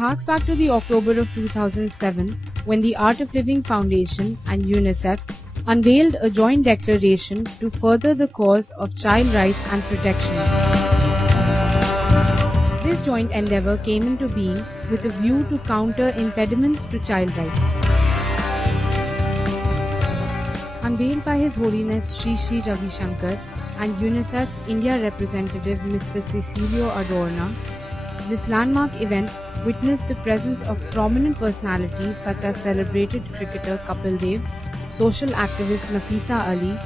harks back to the October of 2007 when the Art of Living Foundation and UNICEF unveiled a joint declaration to further the cause of child rights and protection. This joint endeavour came into being with a view to counter impediments to child rights. Unveiled by His Holiness Sri Sri Ravi Shankar and UNICEF's India representative Mr. Cecilio Adorna, this landmark event witnessed the presence of prominent personalities such as celebrated cricketer Kapil Dev, social activist Nafisa Ali,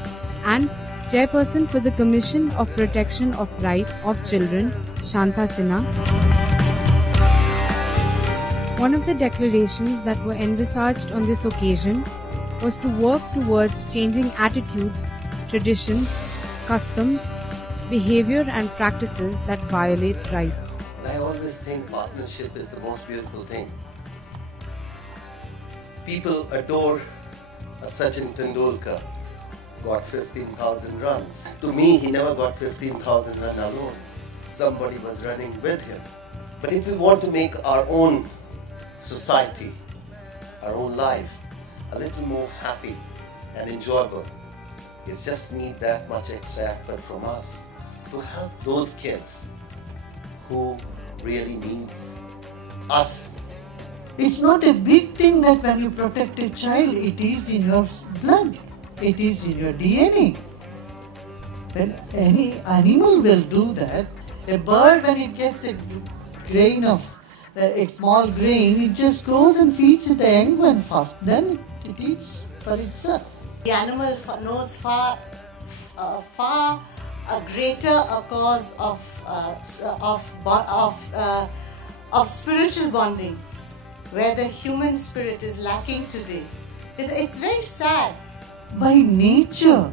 and chairperson for the Commission of Protection of Rights of Children, Shanta Sinha. One of the declarations that were envisaged on this occasion was to work towards changing attitudes, traditions, customs, behavior and practices that violate rights. I always think partnership is the most beautiful thing. People adore Sachin Tendulkar, got 15,000 runs. To me, he never got 15,000 runs alone. Somebody was running with him. But if we want to make our own society, our own life, a little more happy and enjoyable, it just needs that much extra effort from us to help those kids who really needs us. It's not a big thing that when you protect a child, it is in your blood, it is in your DNA. When any animal will do that, a bird when it gets a grain of a small grain, it just goes and feeds it the young one first, then it eats for itself. The animal knows far a greater cause of spiritual bonding, where the human spirit is lacking today. It's very sad. By nature,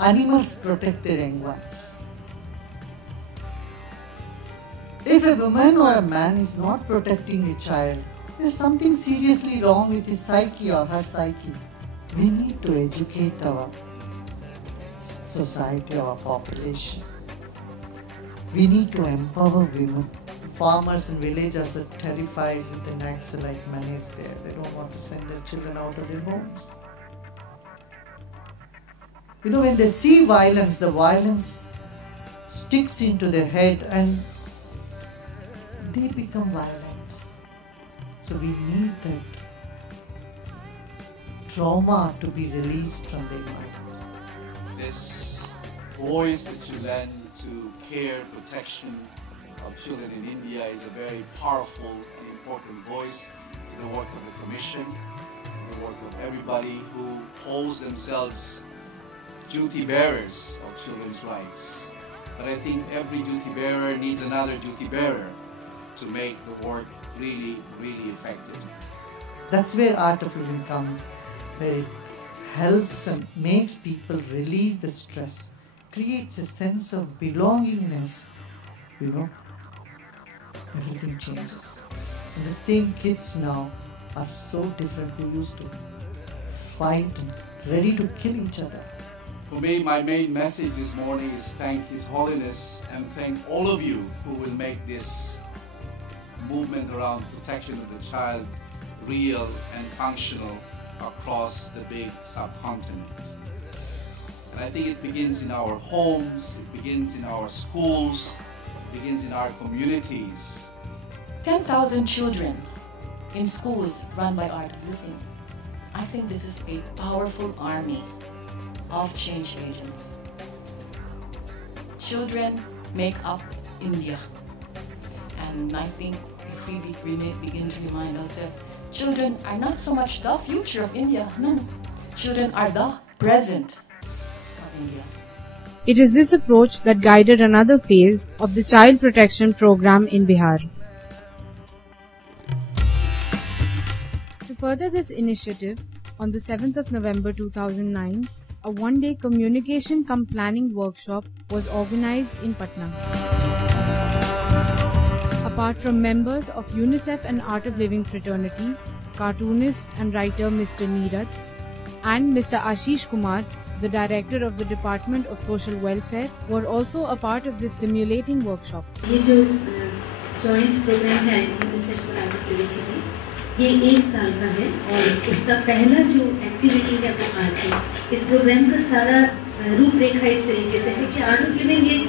animals protect their young ones. If a woman or a man is not protecting a child, there's something seriously wrong with his psyche or her psyche. We need to educate our society, our population. We need to empower women. Farmers and villagers are terrified with the Naxalite menace there. They don't want to send their children out of their homes. You know, when they see violence, the violence sticks into their head and they become violent. So we need that trauma to be released from their mind. This voice that you lend to care, protection of children in India is a very powerful and important voice to the work of the Commission, the work of everybody who calls themselves duty bearers of children's rights. But I think every duty bearer needs another duty bearer to make the work really, really effective. That's where Art of Living comes, where it helps and makes people release the stress, creates a sense of belongingness. You know, everything changes. And the same kids now are so different who used to fight and ready to kill each other. For me, my main message this morning is thank His Holiness and thank all of you who will make this movement around protection of the child real and functional across the big subcontinent. And I think it begins in our homes, it begins in our schools, it begins in our communities. 10,000 children in schools run by Art of Living. I think this is a powerful army of change agents. Children make up India. And I think if we begin to remind ourselves, children are not so much the future of India. No, children are the present of India. It is this approach that guided another phase of the Child Protection Program in Bihar. To further this initiative, on the 7th of November 2009, a one-day communication cum planning workshop was organized in Patna. Apart from members of UNICEF and Art of Living fraternity, cartoonist and writer Mr. Neeraj, and Mr. Ashish Kumar, the director of the Department of Social Welfare, were also a part of this stimulating workshop. ये जो joint programme है यूनिसेफ और art living के बीच। ये 1 साल का है और इसका पहला जो एक्टिविटी है वो आज है। इस प्रोग्राम का सारा रूपरेखा इस तरीके से है कि आर्ट ऑफ लिविंग एक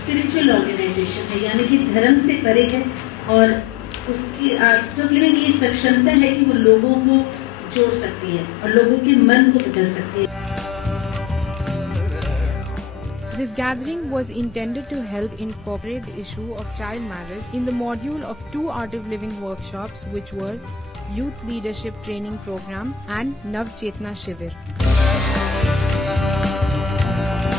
स्पिरिचुअल ऑर्गेनाइजेशन है, यानी कि धर्म से परे है और उसकी आर्ट ऑफ लिविंग की सक्षमता है कि वो लोगों को जोड़ सकती है और लोगों के मन को बदल सकती है। This gathering was intended to help incorporate the issue of child marriage in the module of 2 Art of Living workshops, which were Youth Leadership Training Program and Nav Chetna Shivir.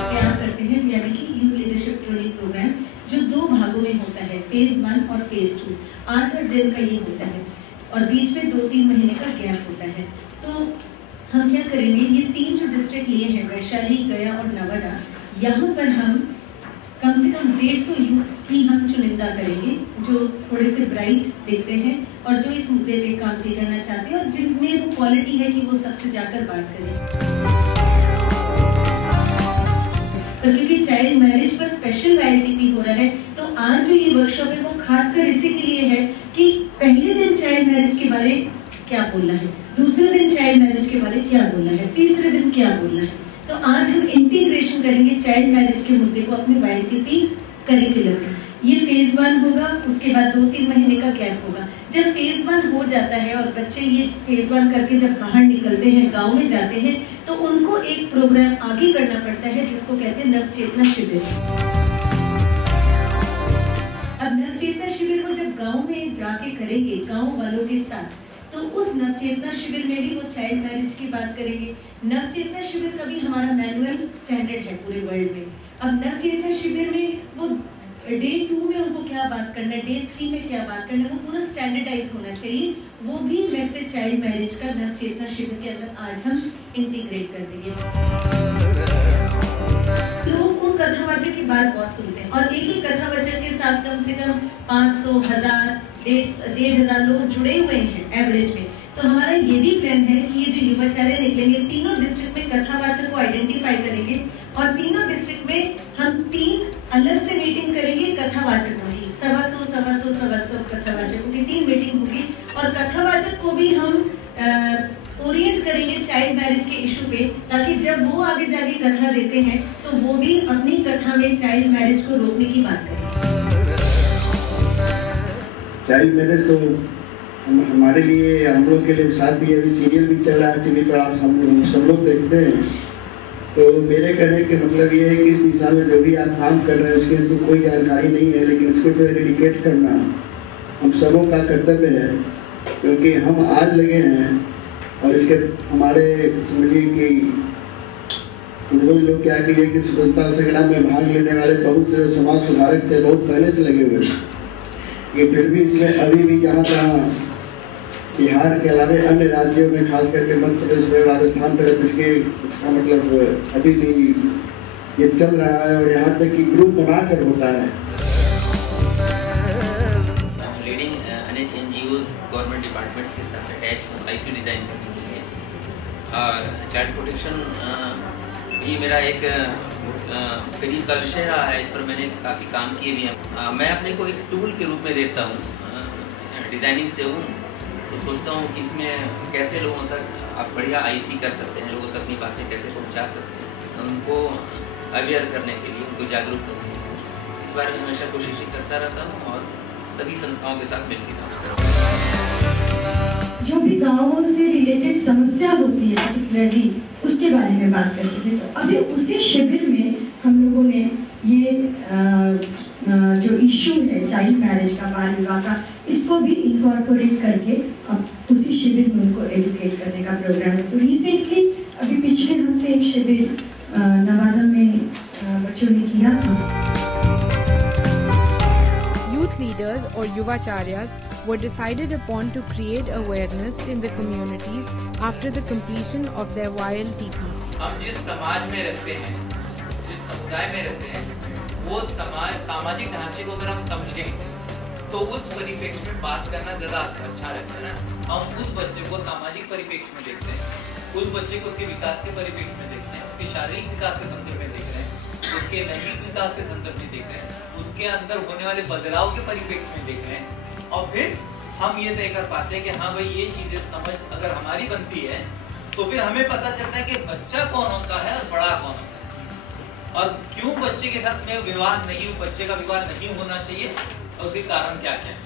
क्या करते हैं यानी कि यूथ लीडरशिप ट्रेनिंग प्रोग्राम जो 2 भागों में होता है, फेज 1 और फेज 2। 8 दिन का ये होता है और बीच में 2-3 महीने का गैप होता है। तो हम क्या करेंगे, ये 3 जो डिस्ट्रिक्ट लिए हैं, वैशाली, गया और नवादा, यहाँ पर हम कम से कम 150 यूथ की हम चुनिंदा करेंगे जो थोड़े से ब्राइट देखते हैं और जो इस मुद्दे पे काम भी करना चाहते हैं और जिनमें वो क्वालिटी है कि वो सबसे जाकर बात करें। तो क्योंकि चाइल्ड मैरिज पर स्पेशल वाइल्ड हो रहा है, तो आज जो ये वर्कशॉप है वो खासकर इसी के लिए है कि पहले दिन चाइल्ड मैरिज के बारे क्या बोलना है, दूसरे दिन चाइल्ड मैरिज के बारे क्या बोलना है, तीसरे दिन क्या बोलना है। तो आज हम इंटीग्रेशन करेंगे चाइल्ड मैरिज के मुद्दे को अपने वाइल्ड करिकुलम में। ये फेज 1 होगा, उसके बाद 2-3 महीने का गैप होगा। जब फेज 1 हो जाता है और बच्चे ये फेज 1 करके जब बाहर निकलते हैं, गांव में जाते हैं, तो उनको एक प्रोग्राम आगे करना पड़ता है जिसको कहते हैं नवचेतना शिविर। अब नवचेतना शिविर को जब गांव में जाके करेंगे गांव वालों के साथ, तो उस नवचेतना शिविर में भी वो चाइल्ड मैरिज की बात करेंगे। नवचेतना शिविर का भी हमारा मैनुअल स्टैंडर्ड है पूरे वर्ल्ड में। अब नवचेतना शिविर में वो डे 2 में उनको क्या बात करना है, डे 3 में क्या बात करना है, वो पूरा स्टैंडर्डाइज होना चाहिए। वो भी वैसे चाइल्ड मैरिज का नवचेतना शिविर के अंदर आज हम इंटीग्रेट कर देंगे। लोग उन कथावाचक की बात बहुत सुनते हैं और एक ही कथावाचक के साथ कम से कम 500, 1000, 1,500 लोग जुड़े हुए हैं एवरेज में। तो हमारा ये भी प्लान है कि ये जो युवाचार्य निकलेंगे, तीनों डिस्ट्रिक्ट में कथावाचक को आइडेंटिफाई करेंगे और तीनों डिस्ट्रिक्ट में हम 3 अलग से मीटिंग करेंगे कथावाचकों की। 125 कथावाचकों की 3 मीटिंग होगी और कथावाचक को भी हम ओरिएंट करेंगे चाइल्ड मैरिज के इशू पे, ताकि जब वो आगे जाके कथा देते हैं तो वो भी अपनी कथा में चाइल्ड मैरिज को रोकने की बात करें। चाइल्ड मैरिज तो हमारे लिए, हम लोग के लिए साथ भी अभी सीरियल भी चल रहा है टीवी पर, आप हम सब लोग देखते हैं। तो मेरे कहने के मतलब ये है कि इस दिशा में जो भी आप काम कर रहे हैं उसकी तो कोई जानकारी नहीं है, लेकिन इसको तो एडिकेट करना हम सबों का कर्तव्य है, क्योंकि हम आज लगे हैं और इसके हमारे समझिए कि लोग क्या किए कि स्वतंत्रता संग्राम में भाग लेने वाले बहुत से समाज सुधारक थे, बहुत पहले से लगे हुए। ये फिर भी इसमें अभी भी जहाँ तहाँ बिहार के अलावा अन्य राज्यों में, खास करके मध्य प्रदेश में, राजस्थान तरफ इसका मतलब अभी भी ये चल रहा है और यहाँ तक कि ग्रुप बनाकर होता है। लीडिंग अनेक NGOs, गवर्नमेंट डिपार्टमेंट्स के साथ अटैच हूँ IC डिज़ाइन करने के लिए, और चाइल्ड प्रोटेक्शन ये मेरा एक करीब का विषय रहा है। इस पर मैंने काफ़ी काम किए भी हैं। मैं अपने को एक टूल के रूप में देखता हूँ, डिज़ाइनिंग से हूँ, तो सोचता हूँ कि इसमें कैसे लोगों तक आप बढ़िया IC कर सकते हैं, लोगों तक अपनी बातें कैसे पहुँचा सकते हैं, उनको अवेयर करने के लिए, उनको जागरूक करने के लिए। इस बारे में हमेशा कोशिश करता रहता हूँ और सभी संस्थाओं के साथ मिलकर काम करता हूँ। जो भी गाँवों से रिलेटेड समस्या होती है पर्टिकुलरली उसके बारे में बात करते थे। तो अभी उसी शिविर में हम लोगों ने ये जो इशू है चाइल्ड मैरिज का, बाल विवाह का, इसको भी इनकॉर्पोरेट करके अब उसी शिविर में उनको एजुकेट करने का प्रोग्राम है। तो रिसेंटली अभी पिछले हफ्ते एक शिविर नवादा में बच्चों ने किया था। Youth leaders or Yuvacharyas were decided upon to create awareness in the communities after the completion of their YLTP. हम जिस समाज में रहते हैं, जिस समुदाय में रहते हैं, वो समाज सामाजिक ढांचे को अगर हम समझें तो उस परिप्रेक्ष्य में बात करना ज़्यादा अच्छा रहता है ना। हम उस बच्चे को सामाजिक परिप्रेक्ष्य में देखते हैं, उस बच्चे को उसके विकास के परिप्रेक्ष्य में देखते हैं, उसके शारीरिक विकास के संदर्भ में देख रहे हैं, उसके नैतिक विकास के संदर्भ में देख रहे हैं, उसके उसके अंदर होने वाले बदलाव के परिप्रेक्ष्य में देख रहे हैं, और फिर हम ये तय कर पाते हैं कि हाँ भाई ये चीजें समझ अगर हमारी बनती है तो फिर हमें पता चलता है कि बच्चा कौन होता है और बड़ा कौन होता है, और क्यों बच्चे के साथ में विवाह नहीं, बच्चे का विवाह नहीं होना चाहिए, और उसके कारण क्या क्या है।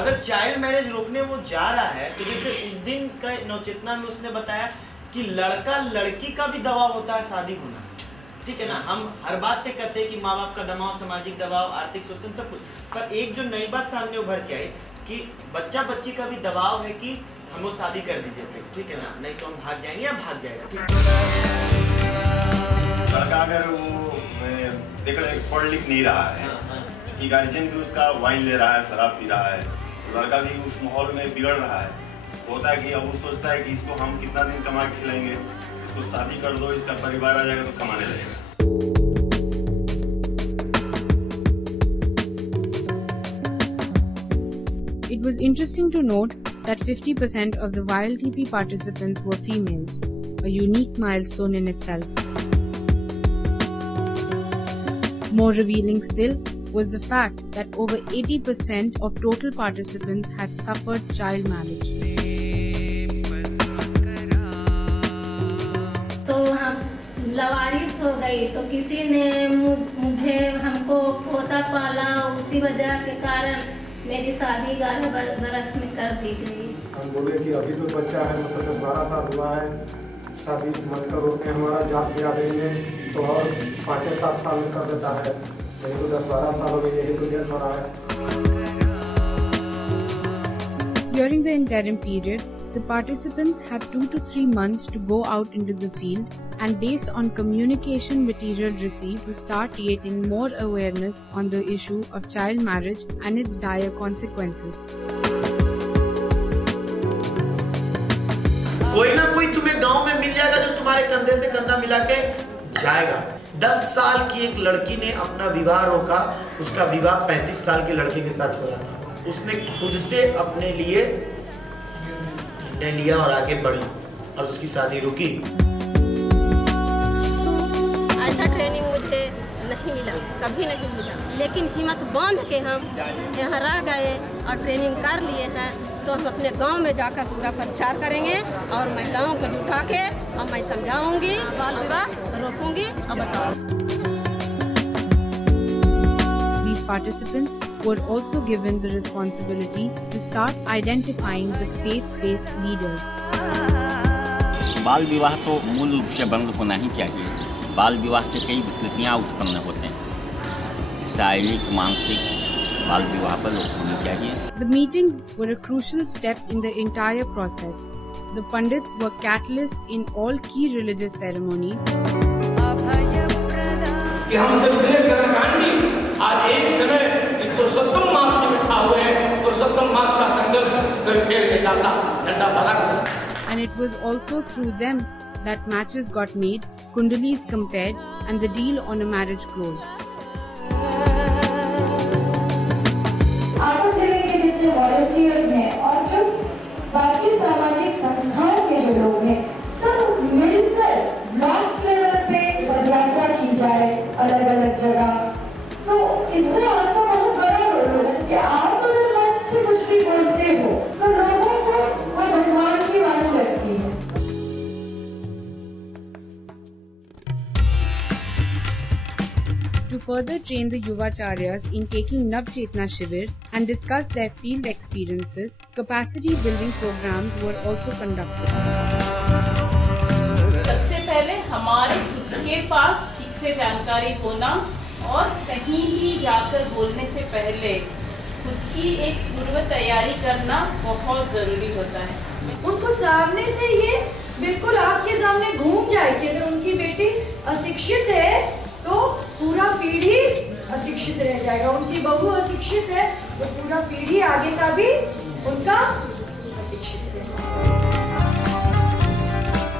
अगर चाइल्ड मैरिज रोकने वो जा रहा है तो जैसे उस दिन का नवचेतना में उसने बताया कि लड़का लड़की का भी दबाव होता है शादी होना, ठीक है ना। हम हर बात पे कहते हैं कि माँ बाप का दबाव, सामाजिक दबाव, आर्थिक शोषण, सब कुछ, पर एक जो नई बात सामने उभर के आई कि बच्चा बच्ची का भी दबाव है कि हमको शादी कर दीजिए, ठीक है ना, नहीं तो हम भाग जाएंगे या भाग जाएगा, ठीक है। लड़का अगर वो देख पढ़ लिख नहीं रहा है कि गार्जियन भी उसका वाइन ले रहा है, शराब पी रहा है, तो लड़का भी उस माहौल में बिगड़ रहा है, होता है कि अब वो सोचता है कि इसको हम कितना दिन कमा के खिलाएंगे, इसको शादी कर दो, इसका परिवार आ जाएगा तो कमाने लगेगा। It was interesting to note that 50% of the Viral TP participants were females, a unique milestone in itself. More revealing still was the fact that over 80% of total participants had suffered child marriage. तो हम लवारिस हो गई तो किसी ने मुझे हमको पोसा पाला, उसी वजह के कारण मेरी शादी 11 बरस में कर दी गई। हम बोले कि अभी तो बच्चा है, मतलब 10-12 साल हुआ है, शादी मत करो, हमारा जात बिरादरी में तो और 5-7 साल में कर देता है, नहीं तो 10-12 साल हो गए, यही तो डेट हो रहा है। During the interim period, the participants had 2 to 3 months to go out into the field and based on communication material received to start creating more awareness on the issue of child marriage and its dire consequences. कोई ना कोई तुम्हें गांव में मिल जाएगा जो तुम्हारे कंधे से कंधा मिला के जाएगा। 10 साल की एक लड़की ने अपना विवाह रोका, उसका विवाह 35 साल के लड़के के साथ हो रहा था। उसने खुद से अपने लिए निर्णय लिया और आगे बढ़ी और उसकी शादी रुकी। ऐसा ट्रेनिंग मुझे नहीं मिला, कभी नहीं मिला, लेकिन हिम्मत बांध के हम यहाँ रह गए और ट्रेनिंग कर लिए हैं, तो हम अपने गांव में जाकर पूरा प्रचार करेंगे और महिलाओं को जुटा के और मैं समझाऊंगी, बाल विवाह रोकूंगी और बताऊंगी। These participants were also given the responsibility to start identifying the faith-based leaders. बाल विवाह तो मूल रूप से बंद होना ही चाहिए। बाल विवाह से कई विकृतियाँ उत्पन्न होते हैं, शारीरिक, मानसिक, बाल विवाह पर रोक होनी चाहिए। The meetings were a crucial step in the entire process. The Pandits were catalysts in all key religious ceremonies. कि हमसे मिले कर्मकांडी आज एक समय इन पुरुषोत्तम मास में बैठा हुए हैं, पुरुषोत्तम मास का संकल्प कर खेल में जाता झंडा फहरा। And it was also through them that matches got made, kundalis compared, and the deal on a marriage closed. Auto training के जितने वॉलंटियर्स हैं और जो बाकी सामाजिक संस्थाओं के जो लोग हैं, सब मिलकर ब्लॉक लेवल पे पदयात्रा की जाए अलग अलग जगह, तो इसमें आपका बहुत बड़ा रोल होगा कि आप अगर मंच से कुछ भी बोलते हो तो लोगों को वो भगवान की वाणी लगती है। To further train the Yuvacharyas in taking Nav Chetna Shivers and discuss their field experiences, capacity building programs were also conducted. सबसे पहले हमारे खुद के पास ठीक से जानकारी होना और कहीं भी जाकर बोलने से पहले खुद की एक पूर्व तैयारी करना बहुत जरूरी होता है। उनको सामने से ये बिल्कुल आपके सामने घूम जाए कि अगर उनकी बेटी अशिक्षित है तो पूरा पीढ़ी अशिक्षित रह जाएगा, उनकी बहू अशिक्षित है तो पूरा पीढ़ी आगे का भी उनका अशिक्षित है।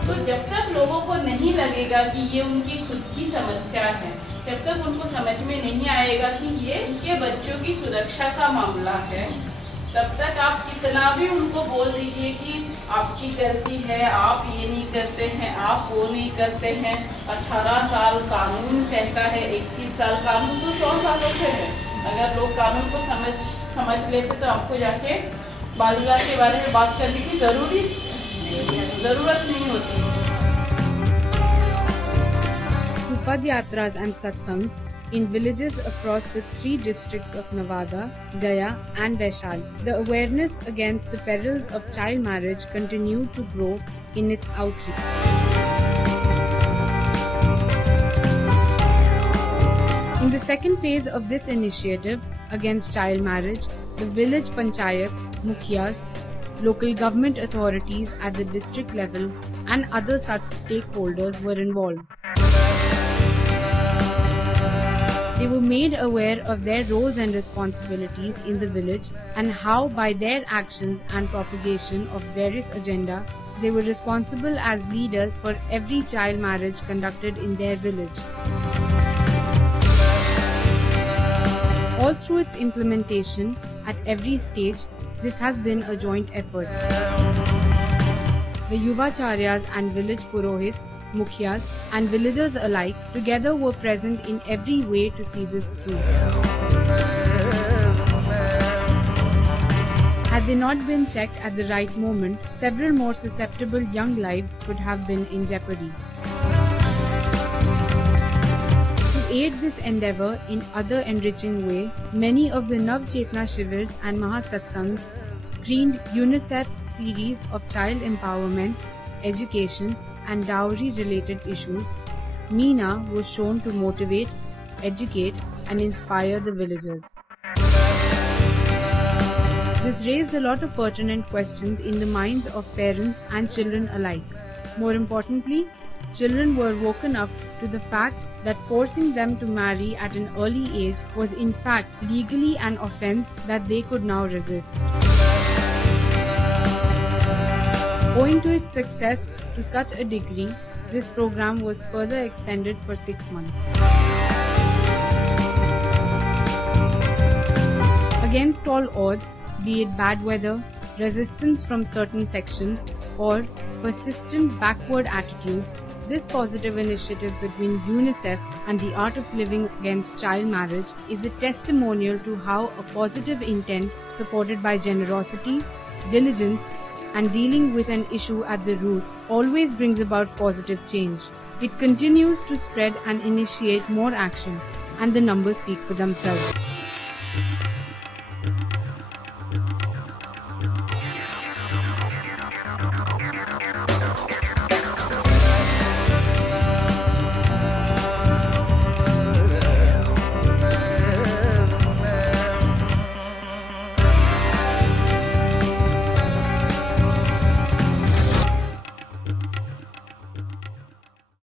तो जब तक लोगों को नहीं लगेगा कि ये उनकी खुद की समस्या है, जब तक उनको समझ में नहीं आएगा कि ये उनके बच्चों की सुरक्षा का मामला है, तब तक आप कितना भी उनको बोल दीजिए कि आपकी गलती है, आप ये नहीं करते हैं, आप वो नहीं करते हैं। 18 साल कानून कहता है, 21 साल कानून तो 100 सालों से है। अगर लोग कानून को समझ लेते तो आपको जाके बाल विवाह के बारे में बात करने की जरूरत नहीं होती। Through Padyatras and Satsangs in villages across the 3 districts of Nevada, Gaya and Vaishali, the awareness against the perils of child marriage continued to grow in its outreach. In the second phase of this initiative against child marriage, the village panchayat, mukhyas, local government authorities at the district level and other such stakeholders were involved. They were made aware of their roles and responsibilities in the village and how by their actions and propagation of various agenda, they were responsible as leaders for every child marriage conducted in their village. All through its implementation at every stage, this has been a joint effort. The Yuvacharyas and village Purohits, Mukhyas and villagers alike together were present in every way to see this through. Had they not been checked at the right moment, several more susceptible young lives could have been in jeopardy. To aid this endeavor in other enriching way, many of the Nav Chetna Shivars and Mahasatsangs screened UNICEF's series of child empowerment, education and dowry related issues. Meena was shown to motivate, educate and inspire the villagers. This raised a lot of pertinent questions in the minds of parents and children alike. More importantly, children were woken up to the fact that forcing them to marry at an early age was in fact legally an offense that they could now resist. Owing to its success to such a degree, this program was further extended for 6 months. Against all odds, be it bad weather, resistance from certain sections, or persistent backward attitudes, this positive initiative between UNICEF and the Art of Living Against Child Marriage is a testimonial to how a positive intent supported by generosity, diligence, and dealing with an issue at the roots always brings about positive change. It continues to spread and initiate more action, and the numbers speak for themselves.